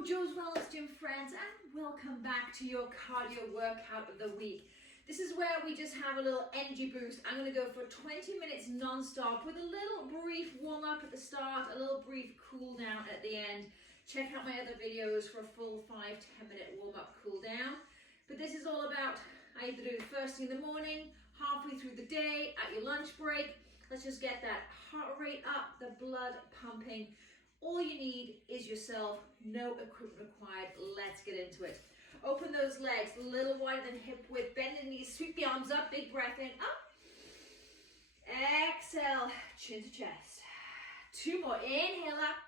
Joe's Wellness Gym friends, and welcome back to your cardio workout of the week. This is where we just have a little energy boost. I'm going to go for 20 minutes non-stop with a little brief warm-up at the start, a little brief cool down at the end. Check out my other videos for a full 5-10 minute warm-up cool down. But this is all about, I either do the first thing in the morning, halfway through the day, at your lunch break. Let's just get that heart rate up, the blood pumping. All you need is yourself, no equipment required. Let's get into it. Open those legs, a little wider than hip width, bend the knees, sweep the arms up, big breath in, up. Exhale, chin to chest. 2 more, inhale up.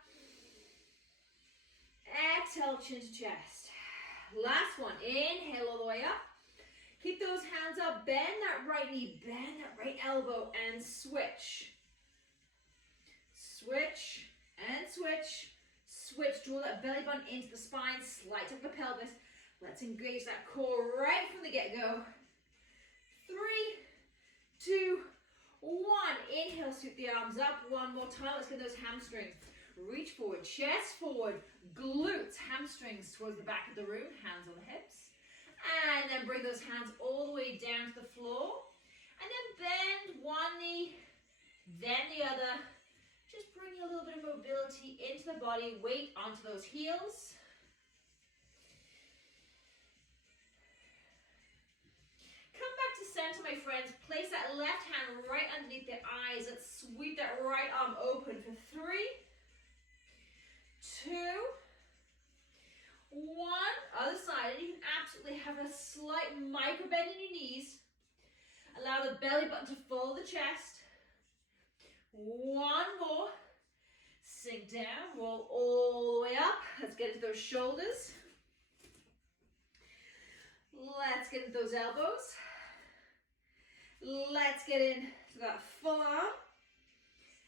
Exhale, chin to chest. Last one, inhale all the way up. Keep those hands up, bend that right knee, bend that right elbow, and switch. Switch. And switch, switch, draw that belly button into the spine, slide up the pelvis. Let's engage that core right from the get-go. 3, 2, 1. Inhale, sweep the arms up. One more time, let's get those hamstrings. Reach forward, chest forward, glutes, hamstrings towards the back of the room, hands on the hips. And then bring those hands all the way down to the floor. And then bend one knee, then the other. Just bring a little bit of mobility into the body, weight onto those heels. Come back to center, my friends. Place that left hand right underneath the eyes. Let's sweep that right arm open for 3, 2, 1. Other side. And you can absolutely have a slight micro bend in your knees. Allow the belly button to follow the chest. 1 more. Sink down, roll all the way up. Let's get into those shoulders. Let's get into those elbows. Let's get into that full arm.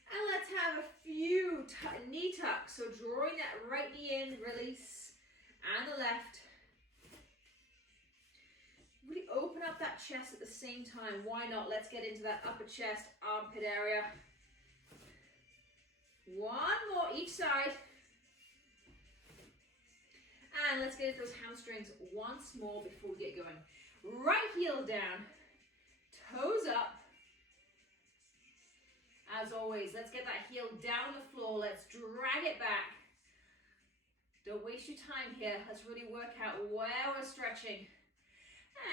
And let's have a few knee tucks. So drawing that right knee in, release, and the left. Really open up that chest at the same time. Why not? Let's get into that upper chest, armpit area. 1 more each side. And let's get into those hamstrings once more before we get going. Right heel down, toes up. As always, let's get that heel down the floor. Let's drag it back. Don't waste your time here. Let's really work out where we're stretching.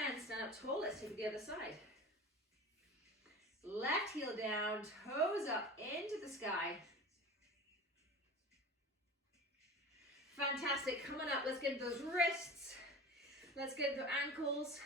And stand up tall. Let's take it the other side. Left heel down, toes up into the sky. Fantastic, coming up, let's get into those wrists, let's get into ankles,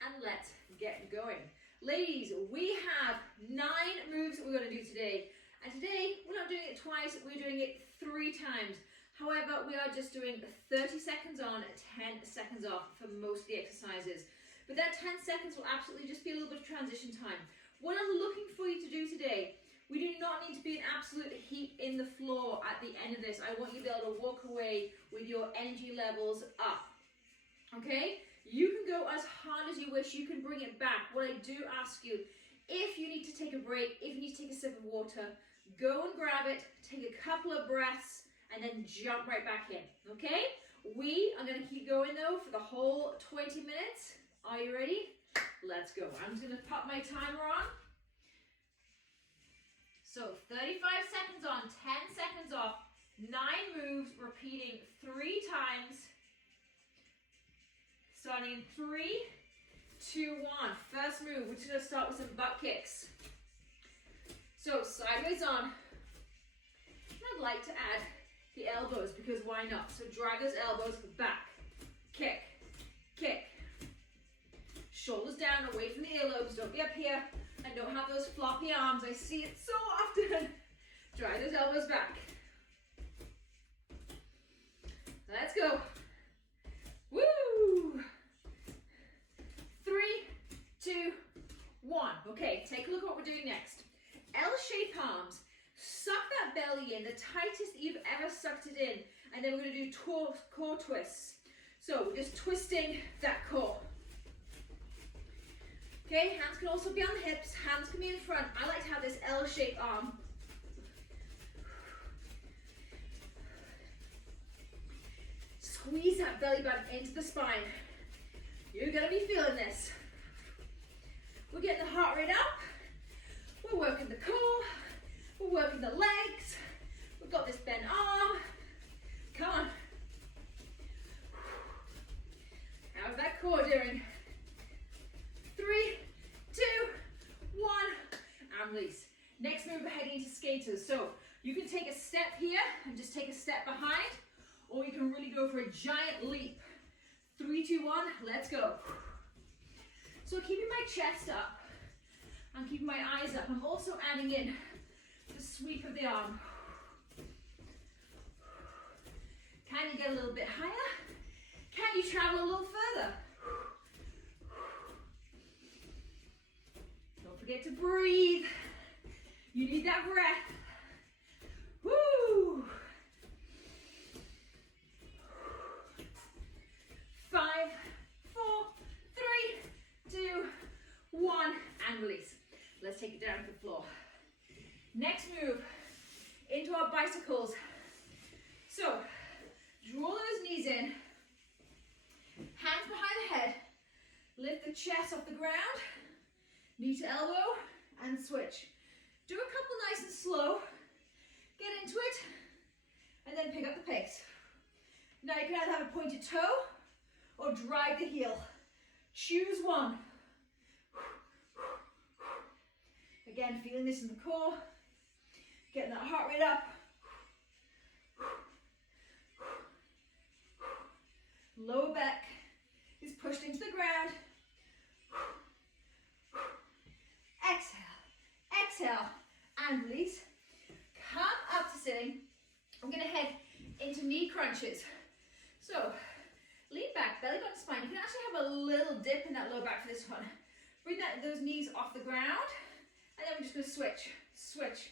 and let's get going. Ladies, we have 9 moves that we're going to do today, and today we're not doing it twice, we're doing it 3 times. However, we are just doing 30 seconds on, 10 seconds off for most of the exercises, but that 10 seconds will absolutely just be a little bit of transition time. What I'm looking for you to do today, we do not need to be in absolute heat in the floor at the end of this. I want you to be able to walk away with your energy levels up, okay? You can go as hard as you wish. You can bring it back. What I do ask you, if you need to take a break, if you need to take a sip of water, go and grab it, take a couple of breaths, and then jump right back in, okay? We are going to keep going, though, for the whole 20 minutes. Are you ready? Let's go. I'm just going to pop my timer on. So 35 seconds on, 10 seconds off, 9 moves, repeating 3 times. Starting in 3, 2, 1. First move, we're just going to start with some butt kicks. So sideways on. And I'd like to add the elbows because why not? So drag those elbows back. Kick, kick. Shoulders down, away from the earlobes. Don't be up here. And don't have those floppy arms. I see it so often. Drag those elbows back. Let's go. Woo! 3, 2, 1. Okay, take a look at what we're doing next. L-shaped arms. Suck that belly in, the tightest you've ever sucked it in. And then we're going to do core twists. So we're just twisting that core. Okay, hands can also be on the hips, hands can be in front. I like to have this L-shaped arm. belly button into the spine. You're gonna be feeling this. We're getting the heart rate up. We're working the core. We're working the legs. We've got this bent arm. Come on. How's that core doing? 3, 2, 1, and release. Next move, we're heading into skaters. So you can take a step here and just take a step behind, or you can really go for a giant leap. 3, 2, 1, let's go. So keeping my chest up, I'm keeping my eyes up. I'm also adding in the sweep of the arm. Can you get a little bit higher? Can you travel a little further? Don't forget to breathe. You need that breath. Woo! 5, 4, 3, 2, 1, and release. Let's take it down to the floor. Next move, into our bicycles. So, draw those knees in, hands behind the head, lift the chest off the ground, knee to elbow, and switch. Do a couple nice and slow, get into it, and then pick up the pace. Now you can either have a pointed toe or drive the heel. Choose one. Again, feeling this in the core, getting that heart rate up. Lower back is pushed into the ground. Exhale, exhale, and release. Come up to sitting. I'm gonna head into knee crunches. So, lean back, belly button spine. You can actually have a little dip in that low back for this one. Bring those knees off the ground, and then we're just gonna switch, switch.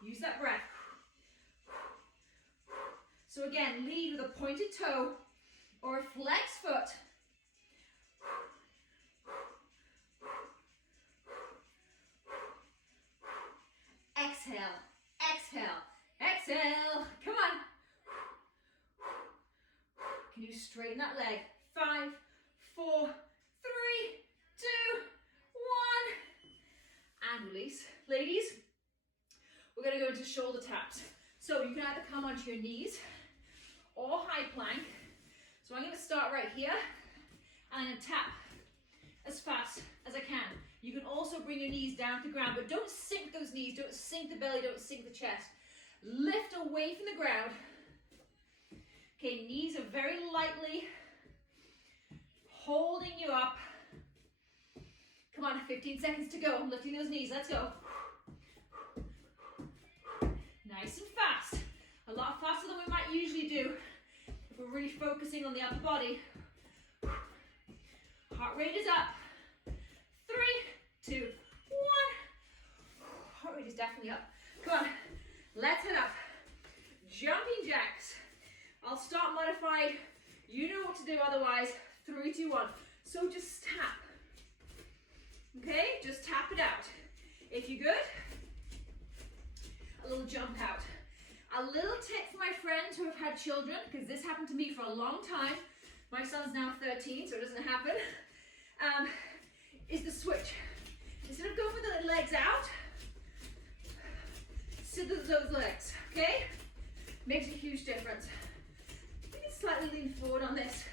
Use that breath. So again, lead with a pointed toe or a flex foot. Exhale, exhale, exhale. Come on. Can you straighten that leg? 5, 4, 3, 2, 1. And release. Ladies, we're going to go into shoulder taps. So you can either come onto your knees or high plank. So I'm going to start right here and I'm going to tap as fast as I can. You can also bring your knees down to the ground, but don't sink those knees, don't sink the belly, don't sink the chest. Lift away from the ground. Okay, knees are very lightly holding you up. Come on, 15 seconds to go. I'm lifting those knees, let's go. Nice and fast. A lot faster than we might usually do if we're really focusing on the upper body. Heart rate is up. 3, 2, 1. Heart rate is definitely up. Come on, let's head up. Jumping jacks. I'll start modified. You know what to do otherwise. 3, 2, 1. So just tap. Okay, just tap it out. If you're good, a little jump out. A little tip for my friends who have had children, because this happened to me for a long time. My son's now 13, so it doesn't happen. Is the switch. Instead of going with the legs out, sit with those legs, okay? Makes a huge difference. You can slightly lean forward on this.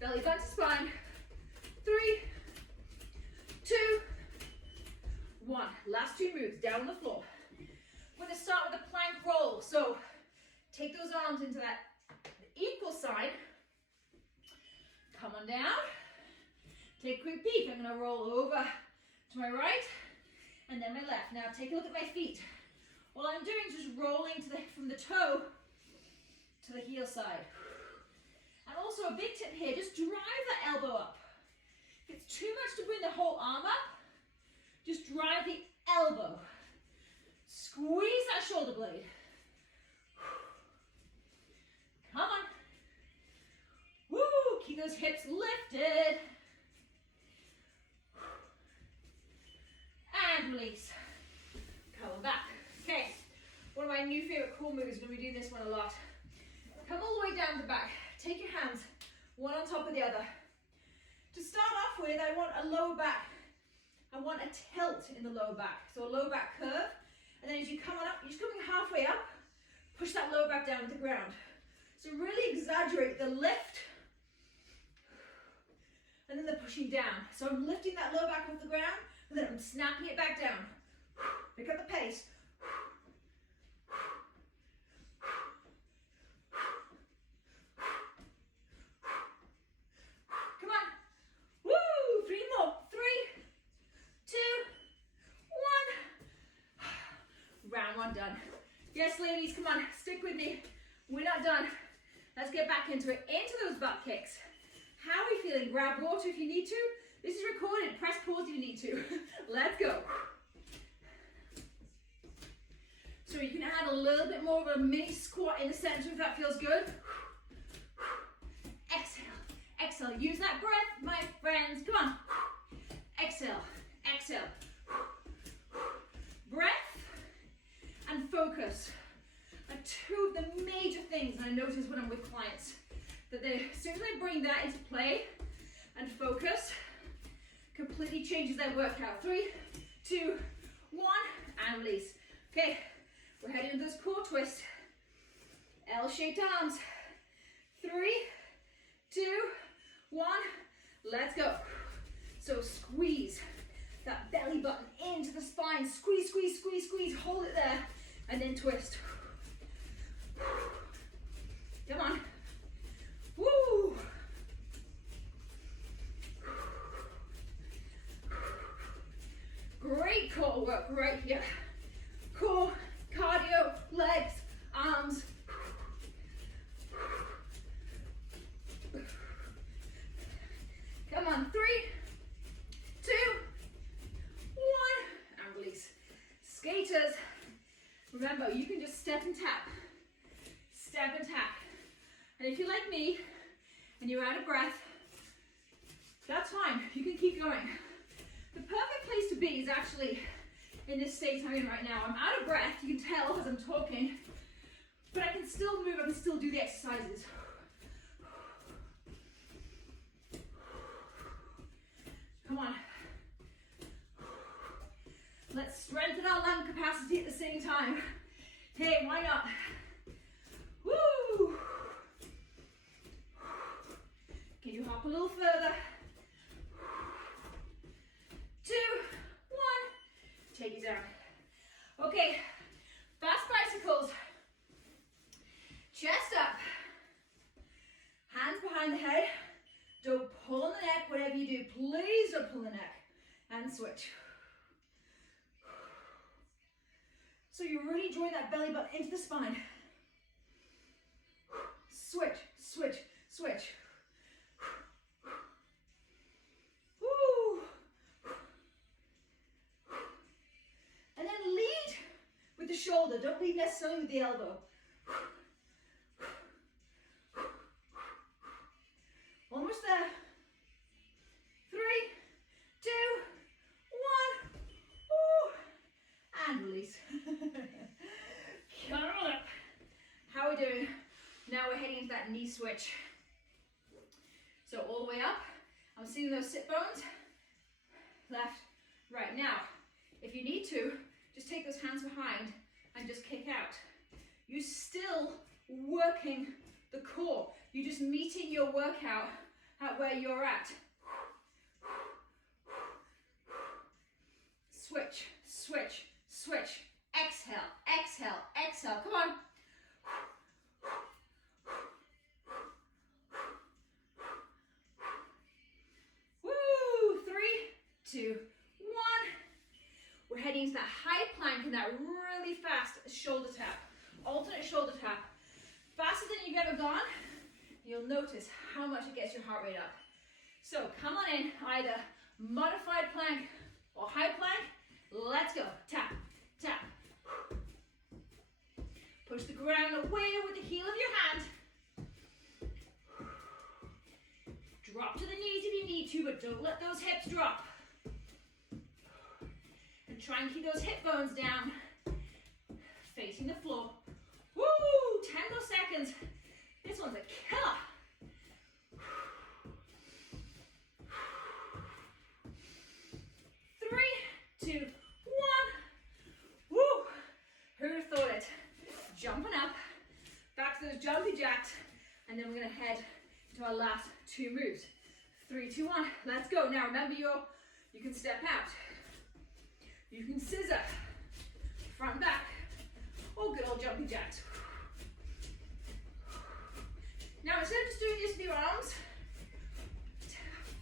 Belly button to spine. 3, 2, 1. Last 2 moves, down on the floor. We're going to start with a plank roll. So take those arms into that equal side. Come on down. Take a quick peek. I'm going to roll over to my right and then my left. Now take a look at my feet. All I'm doing is just rolling from the toe to the heel side. And also a big tip here, just drive that elbow up. If it's too much to bring the whole arm up, just drive the elbow. Squeeze that shoulder blade. Come on. Woo! Keep those hips lifted. And release. Come back. Okay. One of my new favorite core moves, when we do this one a lot. Come all the way down to the back. take your hands one on top of the other. To start off with, I want a lower back. I want a tilt in the lower back. So a lower back curve. And then as you come on up, you're just coming halfway up. Push that lower back down to the ground. So really exaggerate the lift. And then the pushing down. So I'm lifting that lower back off the ground, and then I'm snapping it back down. Pick up the pace. Come on. Woo! 3 more. 3, 2, 1. Round 1 done. Yes, ladies, come on. Stick with me. We're not done. Let's get back into it. Into those butt kicks. How are we feeling? Grab water if you need to. This is recorded. Press pause if you need to. Let's go. So you can add a little bit more of a mini squat in the center if that feels good. Exhale. Exhale. Use that breath, my friends. Come on. Exhale. Exhale. Breath and focus are 2 of the major things I notice when I'm with clients. That as soon as they bring that into play and focus, completely changes their workout. 3, 2, 1, and release. Okay, we're heading into this core twist. L-shaped arms. 3, 2, 1, let's go. So squeeze that belly button into the spine. Squeeze, squeeze, squeeze, squeeze. Hold it there, and then twist. Come on. Woo! Great core work right here. Core, cardio, legs, arms. Come on, 3, 2, 1, and release. Skaters, remember, you can just step and tap. Step and tap. And if you're like me, and you're out of breath, that's fine, you can keep going. The perfect place to be is actually in this state I'm in right now. I'm out of breath, you can tell as I'm talking, but I can still move, I can still do the exercises. Come on. Let's strengthen our lung capacity at the same time. Hey, why not? Woo! Can you hop a little further? 2, 1. Take it down. Okay, fast bicycles. Chest up. Hands behind the head. Don't pull on the neck. Whatever you do, please don't pull the neck. And switch. So you're really drawing that belly button into the spine. Switch, switch, switch. Woo. And then lead with the shoulder. Don't lead necessarily with the elbow. Almost there. 3, 2, 1. Woo. And release. Come on up. How are we doing? Now we're heading into that knee switch. So all the way up. I'm seeing those sit bones. Left, right. Now, if you need to, just take those hands behind and just kick out. You're still working the core. You're just meeting your workout at where you're at. Switch, switch, switch. Exhale, exhale, exhale. Come on. Woo! 3, 2, 1. We're heading into that high plank and that really fast shoulder tap. Alternate shoulder tap. Faster than you've ever gone. You'll notice how much it gets your heart rate up. So come on in, either modified plank or high plank. Let's go. Tap, tap. Push the ground away with the heel of your hand. Drop to the knees if you need to, but don't let those hips drop. And try and keep those hip bones down, facing the floor. Woo! 10 more seconds. This one's a killer. jumping up, back to those jumpy jacks, and then we're gonna head to our last 2 moves. 3, 2, 1, let's go. Now remember you can step out, you can scissor, front, back, or good old jumpy jacks. Now instead of just doing this with your arms,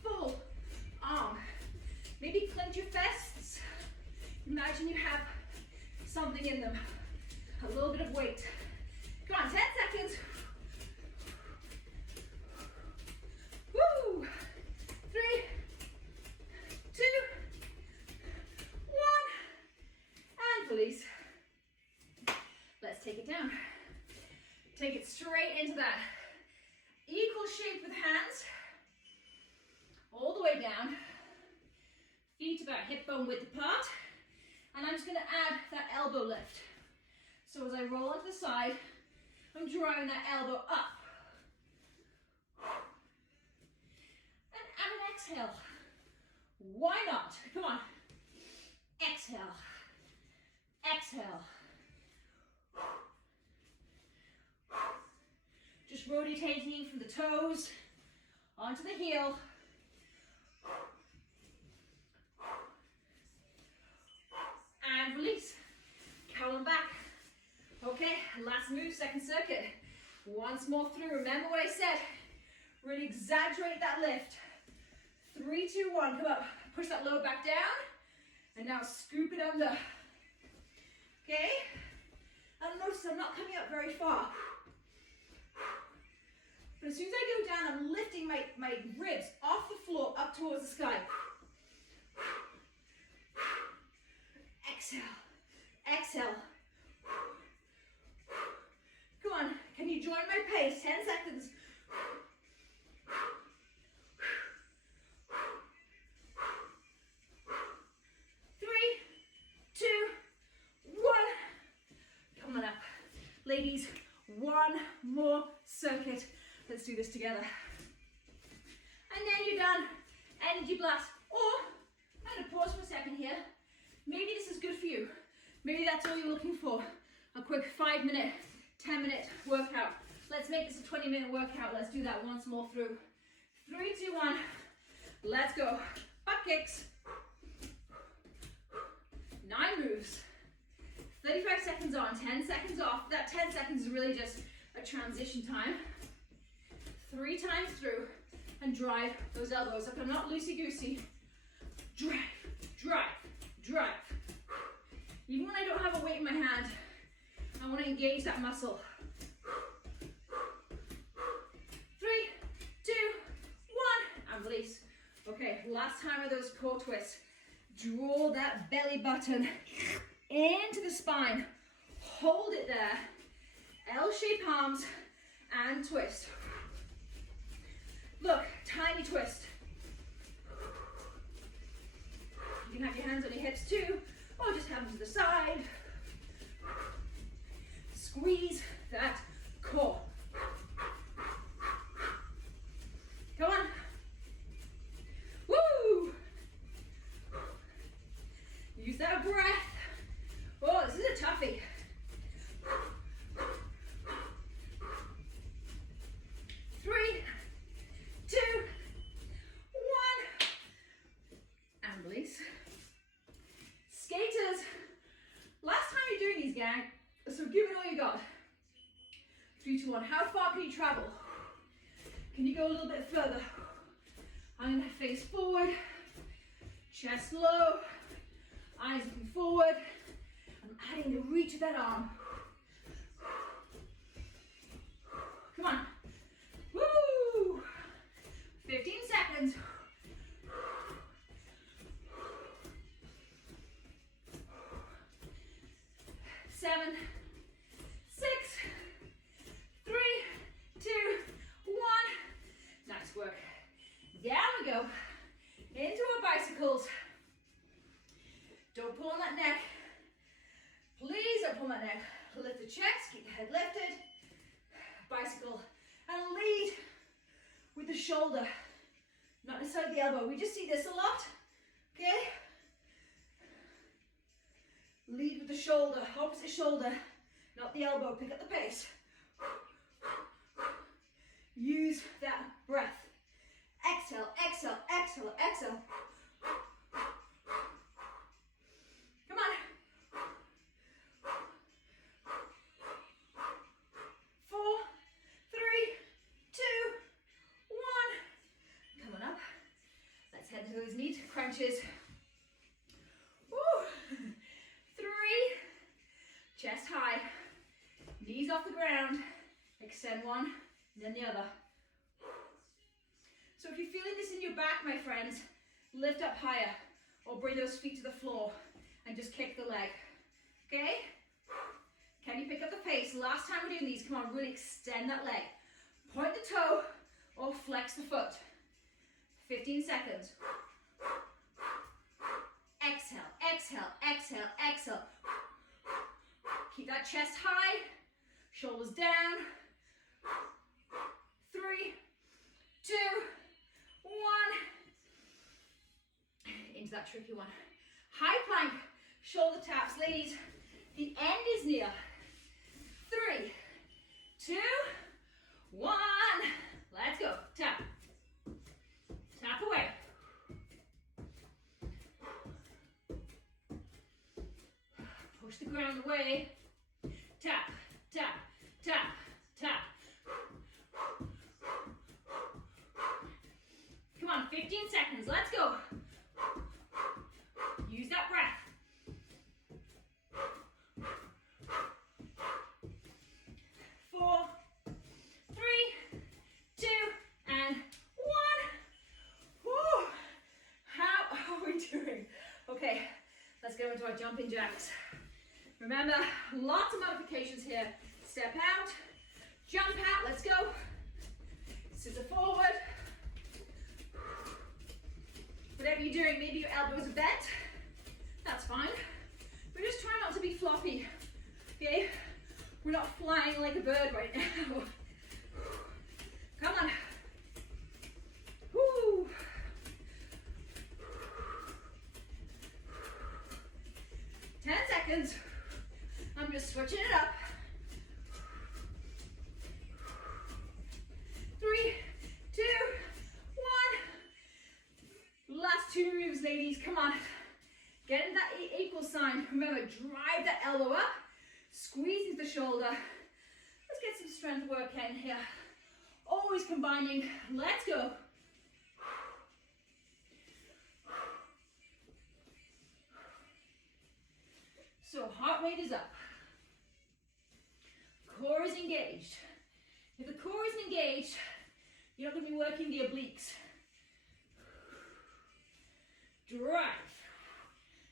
full arm, maybe clench your fists. Imagine you have something in them, a little bit of weight. Come on, 10 seconds. Woo! 3, 2, 1, and release. Let's take it down. Take it straight into that equal shape with hands, all the way down. Feet about hip bone width apart. And I'm just going to add that elbow lift. So as I roll onto the side, I'm drawing that elbow up. And add an exhale. Why not? Come on. Exhale. Exhale. Just rotating from the toes onto the heel. And release. Come on back. Okay, last move, second circuit. Once more through. Remember what I said. Really exaggerate that lift. 3, 2, 1. Come up. Push that lower back down. And now scoop it under. Okay? And notice I'm not coming up very far. But as soon as I go down, I'm lifting my ribs off the floor up towards the sky. Exhale. Exhale. Come on. Can you join my pace? 10 seconds. 3, 2, 1. Come on up. Ladies, one more circuit. Let's do this together. And then you're done. Energy blast. Or, I'm going to pause for a second here. Maybe this is good for you. Maybe that's all you're looking for. A quick 5-minute, 10-minute workout. Let's make this a 20-minute workout. Let's do that once more through. 3, 2, 1. Let's go. Butt kicks. 9 moves. 35 seconds on, 10 seconds off. That 10 seconds is really just a transition time. 3 times through and drive those elbows up. I'm not loosey-goosey. Drive, drive, drive. Even when I don't have a weight in my hand, I want to engage that muscle. 3, 2, 1, and release. Okay, last time with those core twists. Draw that belly button into the spine. Hold it there. L-shaped arms and twist. Look, tiny twist. You can have your hands on your hips too, or just have them to the side. Squeeze that core. Come on. Woo! Use that breath. Oh, this is a toughie. 3, 2, 1. And release. Skaters, last time you're doing these, gang, so give it all you got. 3, 2, 1. How far can you travel? Can you go a little bit further? I'm going to face forward, chest low, eyes looking forward. I'm adding the reach of that arm. Come on. Woo! 15 seconds. 7, 6, 3, 2, 1. Nice work. Down we go. Into our bicycles. Don't pull on that neck. Please don't pull on that neck. Lift the chest, keep the head lifted. Bicycle. And lead with the shoulder. Not necessarily the elbow. We just see this a lot. Okay? Lead with the shoulder, opposite shoulder, not the elbow, pick up the pace. Use that breath. Exhale, exhale, exhale, exhale. Come on. 4, 3, 2, 1. Come on up. Let's head into those knee crunches. Woo. 3. Chest high. Knees off the ground. Extend one, then the other. So if you're feeling this in your back, my friends, lift up higher or bring those feet to the floor and just kick the leg. Okay? Can you pick up the pace? Last time we're doing these, come on, really extend that leg. Point the toe or flex the foot. 15 seconds. Exhale, exhale, exhale, exhale. Keep that chest high, shoulders down. 3, 2, 1. Into that tricky one. High plank, shoulder taps. Ladies, the end is near. 3, 2, 1. Let's go. Tap. Tap away. Push the ground away. Tap, tap, tap, tap. Come on, 15 seconds. Let's go. Use that breath. 4, 3, 2, and 1. Woo. How are we doing? Okay, let's go into our jumping jacks. Remember, lots of modifications here. Step out, jump out, let's go. Scissor forward. Whatever you're doing, maybe your elbows are bent. That's fine. We're just trying not to be floppy. Okay? We're not flying like a bird right now. Come on. Woo. 10 seconds. I'm just switching it up. 3, 2, 1. Last 2 moves, ladies. Come on. Get in that equal sign. Remember, drive that elbow up. Squeeze into the shoulder. Let's get some strength work in here. Always combining. Let's go. So heart rate is up. Core is engaged. If the core isn't engaged, you're not going to be working the obliques. Drive.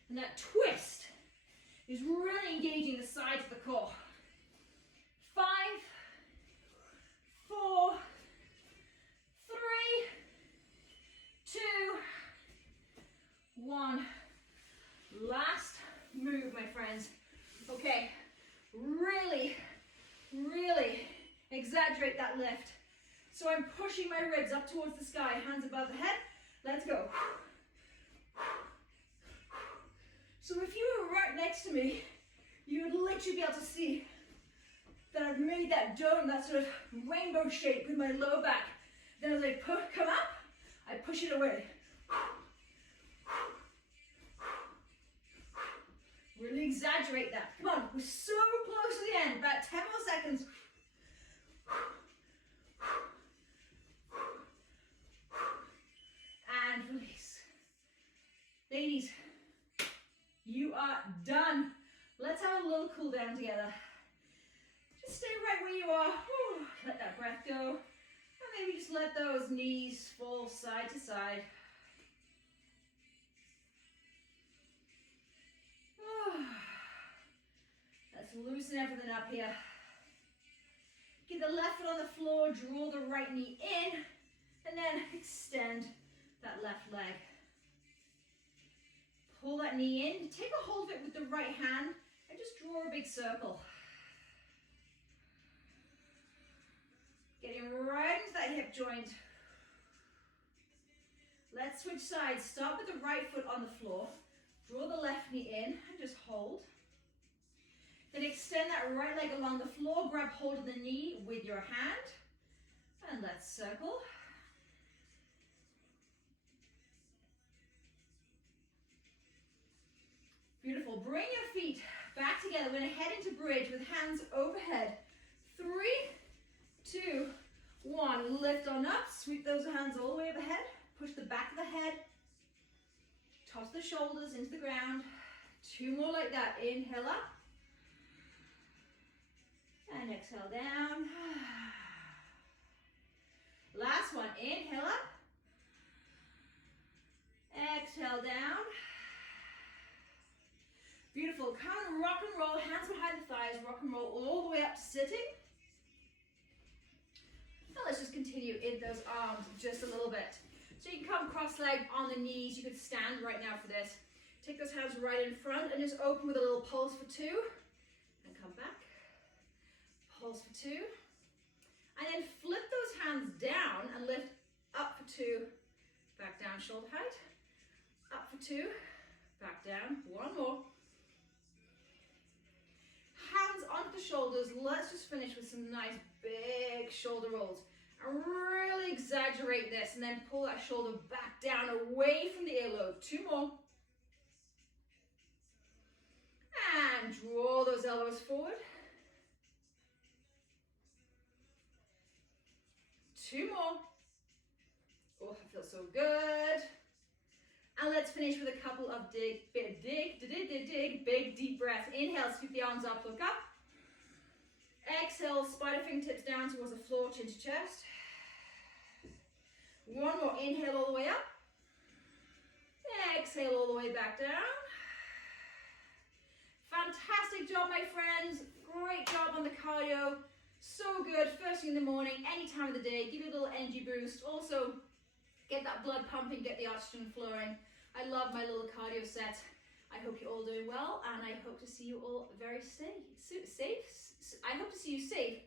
And that twist is really engaging the sides of the core. 5, 4, 3, 2, 1. Last move, my friends. Okay, really, really exaggerate that lift. So I'm pushing my ribs up towards the sky, hands above the head. Let's go. So if you were right next to me, you would literally be able to see that I've made that dome, that sort of rainbow shape with my low back. Then as I come up, I push it away. Really exaggerate that. Come on, we're so close to the end. About 10 more seconds. And release. Ladies, you are done. Let's have a little cool down together. Just stay right where you are. Whew. Let that breath go. And maybe just let those knees fall side to side. Let's loosen everything up here. Get the left foot on the floor, draw the right knee in, and then extend that left leg. Pull that knee in, take a hold of it with the right hand, and just draw a big circle. Getting right into that hip joint. Let's switch sides. Start with the right foot on the floor. Draw the left knee in and just hold. Then extend that right leg along the floor, grab hold of the knee with your hand, and let's circle. Beautiful. Bring your feet back together. We're going to head into bridge with hands overhead. 3, 2, 1. Lift on up. Sweep those hands all the way overhead. Push the back of the head. Toss the shoulders into the ground. 2 more like that. Inhale up. And exhale down. Last one. Inhale up. Exhale down. Beautiful. Come and rock and roll. Hands behind the thighs. Rock and roll all the way up to sitting. Now let's just continue in those arms just a little bit. So you can come cross-legged on the knees. You could stand right now for this. Take those hands right in front and just open with a little pulse for 2. And come back. Pulse for 2. And then flip those hands down and lift up for 2. Back down, shoulder height. Up for 2. Back down. 1 more. Hands onto the shoulders. Let's just finish with some nice big shoulder rolls. And really exaggerate this and then pull that shoulder back down away from the earlobe. 2 more. And draw those elbows forward. 2 more. Oh, I feel so good. And let's finish with a couple of big deep breaths. Inhale, scoop the arms up, look up. Exhale, spider fingertips down towards the floor, chin to chest. 1 more, inhale all the way up. Exhale all the way back down. Fantastic job, my friends. Great job on the cardio. So good, first thing in the morning, any time of the day. Give you a little energy boost. Also, get that blood pumping, get the oxygen flowing. I love my little cardio set. I hope you're all doing well, and I hope to see you all very safe. I hope to see you safe